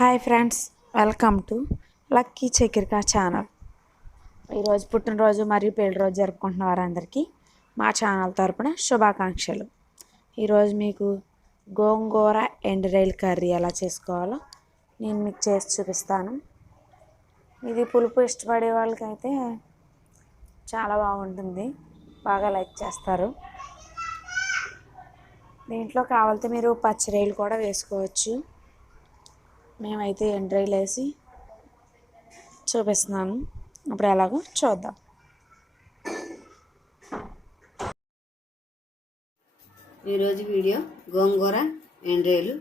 Hi friends, welcome to lucky Chakrika channel. ఈరోజు పుట్టినరోజు మరియు పెళ్లి రోజు జరుపుకుంటున్న వారందరికీ మా ఛానల్ తరపున శుభాకాంక్షలు. ఈరోజు మీకు గోంగూర ఎండురాయిల కర్రీ ఎలా చేసుకోవాలో నేను మీకు చేసి చూపిస్తాను. ఇది పులుపు ఇష్టపడే వాళ్ళకైతే చాలా బాగుంటుంది, బాగా లైక్ చేస్తారు. దీంట్లో కావాలంటే మీరు పచ్చిరాయిలు కూడా వేసుకోవచ్చు. మేమైతే ఎండ్రాయిలు వేసి చూపిస్తున్నాను. ఇప్పుడు ఎలాగో చూద్దాం. ఈరోజు వీడియో గోంగూర ఎండ్రాయిలు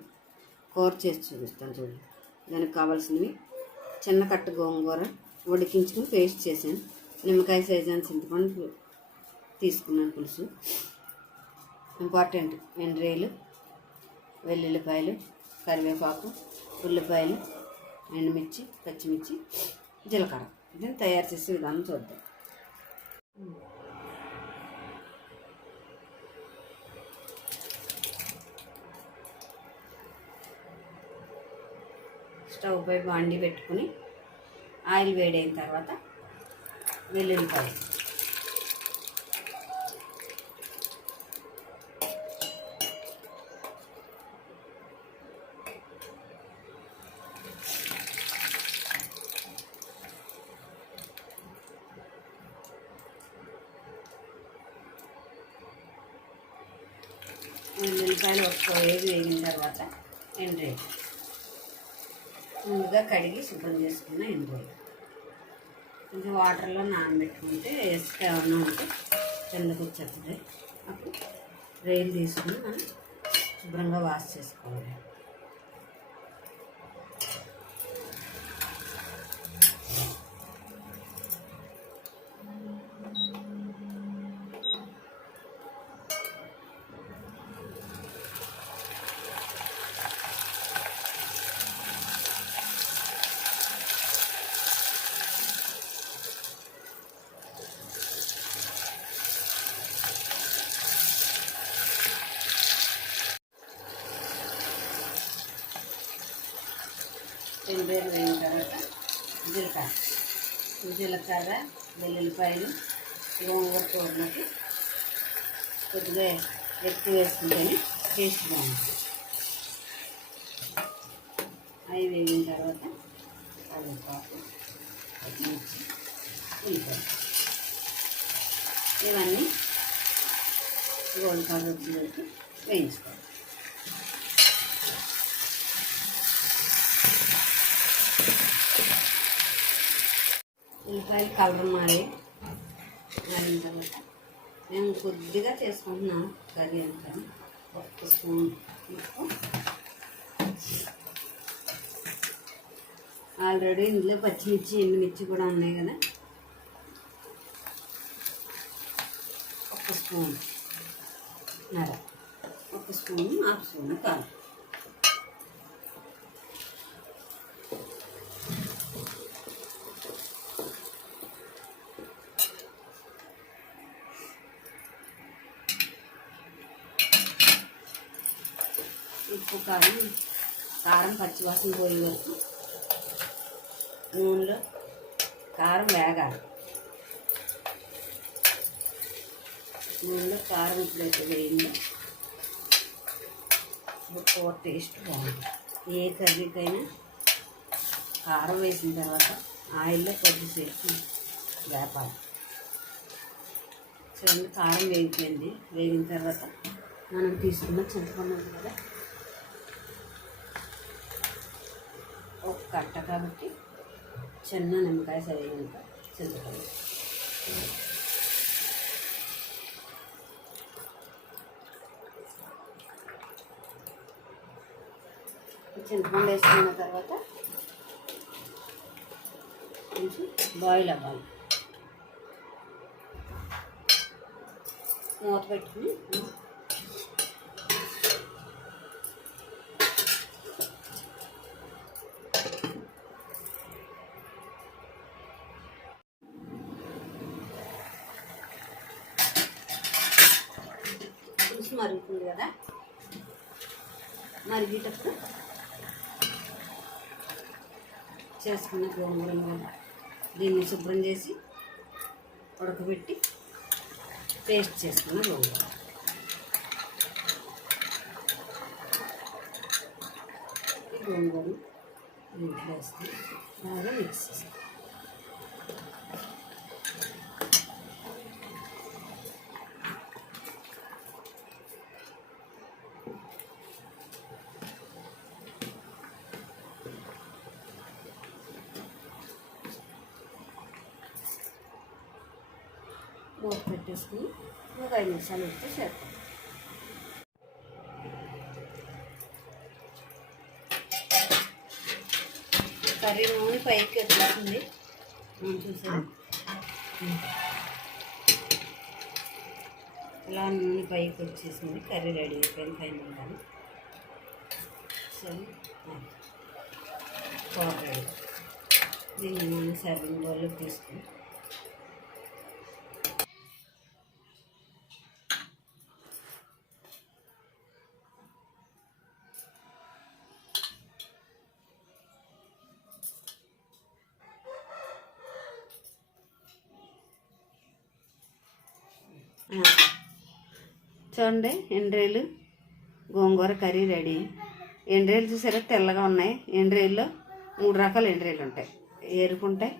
కూర చేసి చూపిస్తాను. చూడండి, దానికి కావాల్సినవి చిన్న కట్ట గోంగూర ఉడికించుకుని పేస్ట్ చేశాను. నిమ్మకాయ సైజాన్ చింతపండు తీసుకున్నాను పులుసు. ఇంపార్టెంట్ ఎండ్రాయిలు, వెల్లుల్లిపాయలు, కరివేపాకు, ఉల్లిపాయలు, ఎండుమిర్చి, పచ్చిమిర్చి, జీలకర్ర. దీన్ని తయారు చేసే విధానం చూద్దాం. స్టవ్ పై బాండి పెట్టుకుని ఆయిల్ వేడైన తర్వాత వెల్లుల్లిపాయలు, ఉల్లిపాయలు ఒక వేగిన తర్వాత ఎండ్రాయిలు ముందుగా కడిగి శుభ్రం చేసుకున్న ఎండ్రాయిలు కొంచెం వాటర్లో నానబెట్టుకుంటే ఇసుక ఏమన్నా ఉంటే కిందకు వచ్చేస్తుంది. అప్పుడు రైలు తీసుకుని మనం శుభ్రంగా వాష్ చేసుకోవాలి. ఎండ్రాయిలు వేయిన తర్వాత జీలకర్ర, వెల్లుల్లిపాయలు, గోంగూర కూరలకి కొద్దిగా ఎక్కువ వేసుకుంటేనే టేస్ట్ బాగుంటుంది. అవి వేగిన తర్వాత కరివేపాకు, పచ్చిమిర్చి, ఉల్లిపాయలు ఇవన్నీ గోల్డ్ కలర్ వచ్చేవరకు వేయించుకోవాలి. ఉల్లిపాయలు కలర్ మారిన తర్వాత మేము కొద్దిగా చేసుకుంటున్నాము కర్రీ అంతా. ఒక స్పూన్ ఆల్రెడీ ఇందులో పచ్చిమిర్చి, ఎండుమిర్చి కూడా ఉన్నాయి కదా. ఒక స్పూన్ నర, ఒక స్పూన్, హాఫ్ స్పూన్ కారం. ఉప్పు, కారం పచ్చివాసన పోయే వరకు నూనెలో కారం వేగాలి. నూనెలో కారం ఎప్పుడైతే వేయిందో కూర టేస్ట్ బాగుంటుంది. ఏ కర్రీకైనా కారం వేసిన తర్వాత ఆయిల్లో కొద్దిసేపు వేపాలి. చూడండి, కారం వేగిపోయింది. వేగిన తర్వాత మనం తీసుకున్న చింతపండు ఉంది కదా, ఒక కట్ట కాబట్టి చిన్న నిమ్మకాయ సరిగినంత చింతపండు, చింతపండు వేసుకున్న తర్వాత కొంచెం బాయిల్ అవ్వాలి. మూత పెట్టుకుని మరుగుతుంది కదా, మరిగేటప్పుడు చేసుకున్న గోంగూర దీన్ని శుభ్రం చేసి ఉడకబెట్టి పేస్ట్ చేసుకున్న గోంగూర. ఈ గోంగూరను దీంట్లో వేస్తే బాగా మిక్స్ చేస్తాం. మూత పెట్టేసుకుని ఒక 5 నిమిషాలు ఉడితే చేస్తాం. కర్రీ నూనె పైకి వచ్చేసింది, చూసారా? ఇలా నూనె పైకి వచ్చేసింది, కర్రీ రెడీ అయిపోయింది ఫైనల్గా. సో కూర రెడీ. దీన్ని మనం సర్వింగ్ బౌల్లో తీసుకుని చూడండి, ఎండ్రాయిలు గోంగూర కర్రీ రెడీ. ఎండ్రాయిలు చూసారా తెల్లగా ఉన్నాయి. ఎండ్రాయిల్లో 3 రకాల ఎండ్రాయిలు ఉంటాయి. ఎరుపు ఉంటాయి,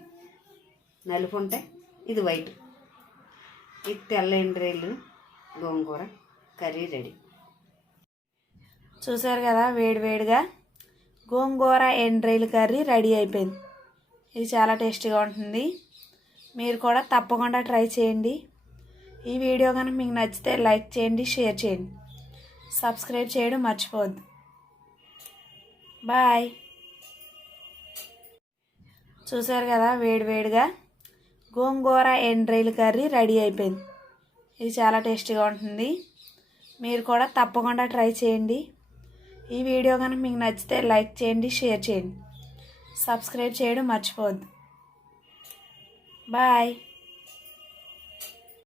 నలుపు ఉంటాయి, ఇది వైట్. ఇది తెల్ల ఎండ్రాయిలు గోంగూర కర్రీ రెడీ. చూసారు కదా, వేడివేడిగా గోంగూర ఎండ్రాయిలు కర్రీ రెడీ అయిపోయింది. ఇది చాలా టేస్టీగా ఉంటుంది. మీరు కూడా తప్పకుండా ట్రై చేయండి. ఈ వీడియో కనుక మీకు నచ్చితే లైక్ చేయండి, షేర్ చేయండి, సబ్స్క్రైబ్ చేయడం మర్చిపోవద్దు. బాయ్. చూసారు కదా, వేడివేడిగా గోంగూర ఎండ్రాయిలు కర్రీ రెడీ అయిపోయింది. ఇది చాలా టేస్టీగా ఉంటుంది. మీరు కూడా తప్పకుండా ట్రై చేయండి. ఈ వీడియో కనుక మీకు నచ్చితే లైక్ చేయండి, షేర్ చేయండి, సబ్స్క్రైబ్ చేయడం మర్చిపోవద్దు. బాయ్.